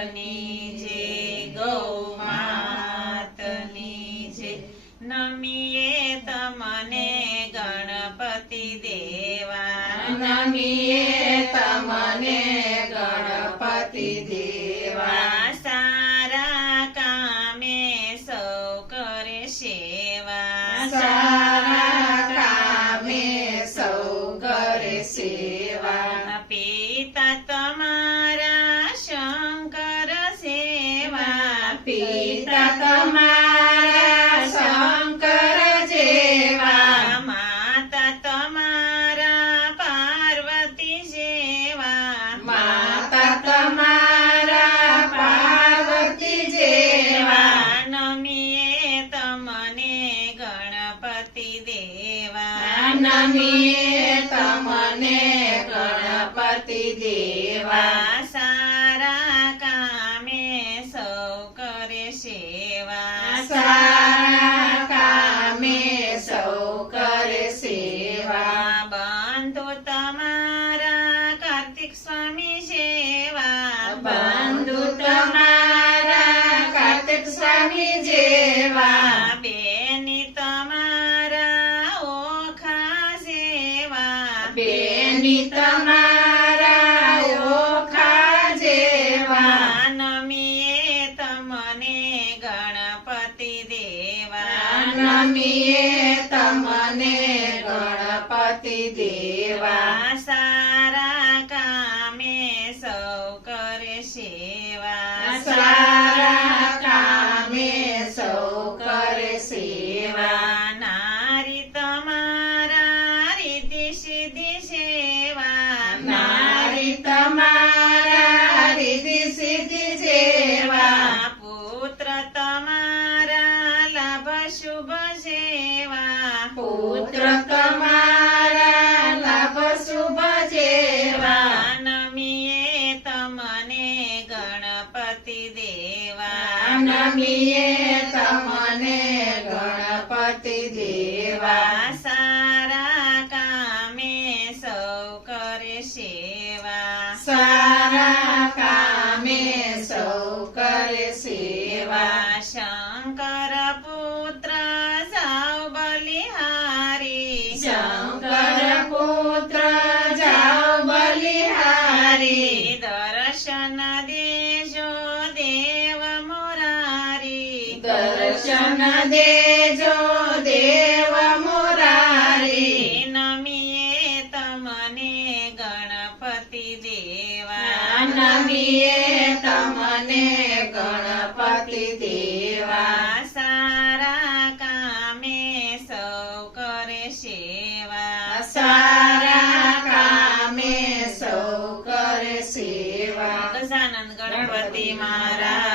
માતની જય, ગૌ માતની જય. નમીએ તમને ગણપતિ દેવા, નમીએ તમને ગણપતિ દેવા. સારા કામે સૌ કરે સેવા, સારા કામે સૌ કરે સેવા. પિતા તમારા શંકર સેવા, પિતા તમારા શંકર જેવા. માતા તમારા પાર્વતી સેવા, માતા તમારા પાર્વતી જેવા. નમીએ તમને ગણપતિ દેવા, નમીએ તમને ગણપતિ દેવા. સારા કામે સૌ કરે સેવા, સારા કામે સૌ કરે સેવા. બંધુ તમારા કાર્તિક સ્વામી સેવા, બંધુ તમારા કાર્તિક સ્વામી જેવા. બેની તમારા ઓખા સેવા, બેની તમારા ઓખા જેવા. નમીએ તમને ગણપતિ દેવા, નમીએ તમને ગણપતિ દેવા. સારા કામે સૌ કરે સેવા, સારા કામે સૌ કરે સેવા. નારી તમારા રીતિ સિદ્ધિ સેવા, નારી તમારા રીતિ સિદ્ધિ જેવા. પુત્ર તમારા લાભ શુભ સેવા, પુત્ર તમારા લાભ શુભ જેવા. નમીએ તમને ગણપતિ દેવા, નમીએ તમને ગણપતિ દેવા. સારા કામે સૌ કરે સેવા, સારા કામે સૌ કરે સેવા. શંકર પુત્ર જાઓ બલિહારી, શંકર પુત્ર જાઓ બલિહારી. દર્શન દેજો દેવ મુરારી, દર્શન દેજો દેવ મુરારી. નમીએ તમને ગણપતિ દેવા, નમીએ તમને ગણપતિ દેવા. સારા કામે સૌ કરે સેવા, સારા કામે સૌ કરે સેવા. ગજાનન ગણપતિ મહારાજ